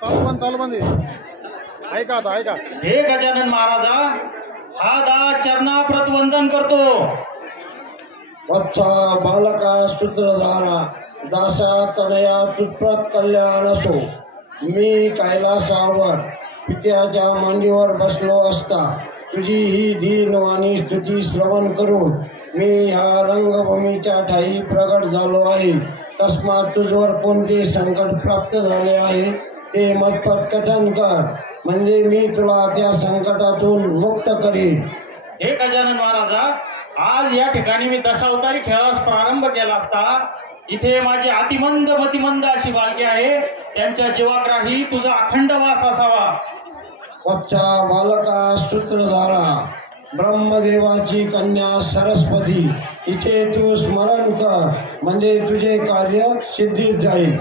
चालू बंद ऐका आता ऐका। हे गजानन महाराजा हा दा चरणाप्रत वंदन करतो। वत्सा बालका सूत्रधारा दासा तनया तुत्प्रत कल्याण असो। मी कैलासावर पित्याच्या मांडीवर बसलो असता तुझी ही दीनवाणी स्तुती श्रवण करून मी ह्या रंगभूमीच्या ठाई प्रगट झालो आहे। तस्मात तुझवर कोणते संकट प्राप्त झाले आहे ते मतपट कथन कर, म्हणजे मी तुला त्या संकटातून मुक्त करीन। हे गजानन महाराजा आज या ठिकाणी मी दशावतारी खेळास प्रारंभ केला असता इथे माझी अतिमंद मतिमंद अशी बालके आहे, त्यांच्या जीवाग्राही तुझा अखंड वास असावा। वत्सा बालका सूत्रधारा ब्रह्मदेवाची कन्या सरस्वती इथे तू स्मरण कर, म्हणजे तुझे कार्य सिद्धीत जाईल।